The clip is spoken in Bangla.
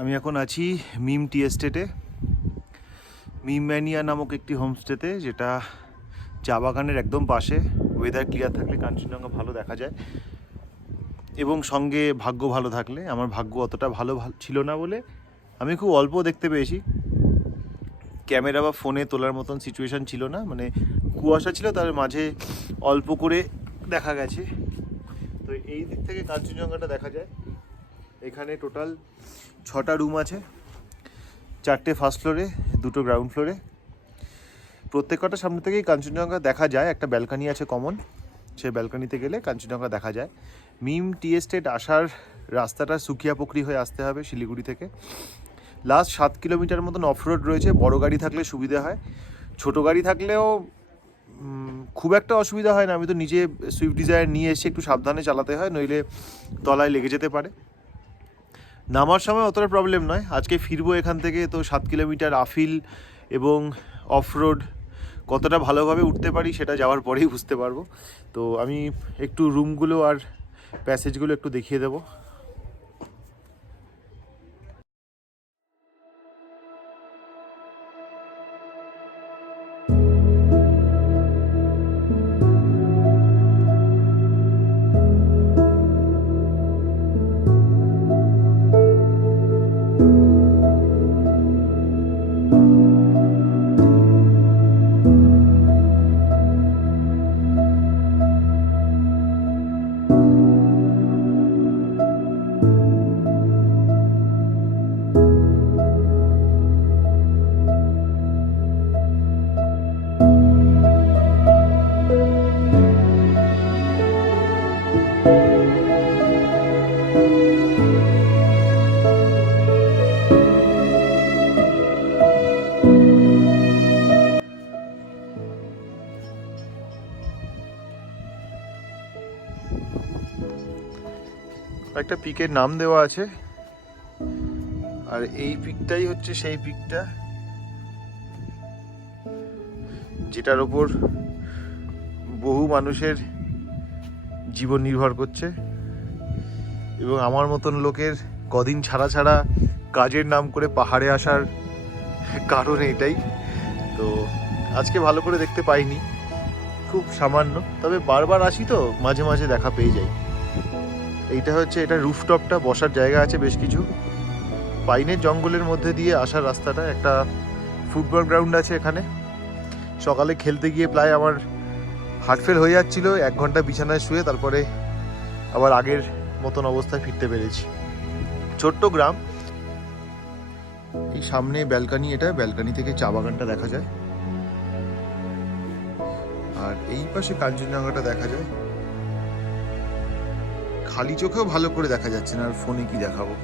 আমি এখন আছি মিম টি এস্টেটে, মিম ম্যানিয়া নামক একটি হোমস্টেতে, যেটা চা বাগানের একদম পাশে। ওয়েদার ক্লিয়ার থাকলে কাঞ্চনজঙ্ঘা ভালো দেখা যায়, এবং সঙ্গে ভাগ্য ভালো থাকলে। আমার ভাগ্য অতটা ভালো ছিল না বলে আমি খুব অল্প দেখতে পেয়েছি। ক্যামেরা বা ফোনে তোলার মতন সিচুয়েশান ছিল না, মানে কুয়াশা ছিল, তার মাঝে অল্প করে দেখা গেছে। তো এই দিক থেকে কাঞ্চনজঙ্ঘাটা দেখা যায়। এখানে টোটাল 6টা রুম আছে, 4টে ফার্স্ট ফ্লোরে, 2টো গ্রাউন্ড ফ্লোরে। প্রত্যেকটা সামনে থেকেই কাঞ্চনজঙ্ঘা দেখা যায়। একটা ব্যালকানি আছে কমন, সেই ব্যালকানিতে গেলে কাঞ্চনজঙ্ঘা দেখা যায়। মিম টি এস্টেট আসার রাস্তাটা সুকিয়াপুকুরি হয়ে আসতে হবে শিলিগুড়ি থেকে। লাস্ট 7 কিলোমিটার মতন অফ রোড রয়েছে। বড় গাড়ি থাকলে সুবিধা হয়, ছোট গাড়ি থাকলেও খুব একটা অসুবিধা হয় না। আমি তো নিজে সুইফট ডিজায়ার নিয়ে এসে একটু সাবধানে চালাতে হয়, নইলে তলায় লেগে যেতে পারে। নামার সময় অতটা প্রবলেম নয়। আজকে ফিরবো এখান থেকে, তো 7 কিলোমিটার আফিল এবং অফ রোড কতটা ভালোভাবে উঠতে পারি সেটা যাওয়ার পরেই বুঝতে পারবো। তো আমি একটু রুমগুলো আর প্যাসেজগুলো একটু দেখিয়ে দেবো। একটা পিকের নাম দেওয়া আছে, আর এই পিকটাই হচ্ছে সেই পিকটা যেটার ওপর বহু মানুষের জীবন নির্ভর করছে, এবং আমার মতন লোকের কদিন ছাড়া ছাড়া কাজের নাম করে পাহাড়ে আসার কারণ এটাই। তো আজকে ভালো করে দেখতে পাইনি, খুব সামান্য, তবে বারবার আসি তো মাঝে মাঝে দেখা পেয়ে যাই। এইটা হচ্ছে, এটা রুফটপটা, বসার জায়গা আছে বেশ কিছু। পাইনের জঙ্গলের মধ্যে দিয়ে আসার রাস্তাটা। একটা ফুটবল গ্রাউন্ড আছে এখানে। সকালে খেলতে গিয়ে প্রায় আমার হার্টফেল হয়ে যাচ্ছিল, 1 ঘন্টা বিছানায় শুয়ে তারপরে আবার আগের মতন অবস্থায় ফিরতে পেরেছি। ছোট্ট গ্রাম। এই সামনে ব্যালকানি, এটা ব্যালকানি থেকে চা বাগানটা দেখা যায়, আর এই পাশে কাঞ্চনজঙ্ঘাটা দেখা যায়। খালি চোখেও ভালো করে দেখা যাচ্ছে না, আর ফোনে কি দেখাবো।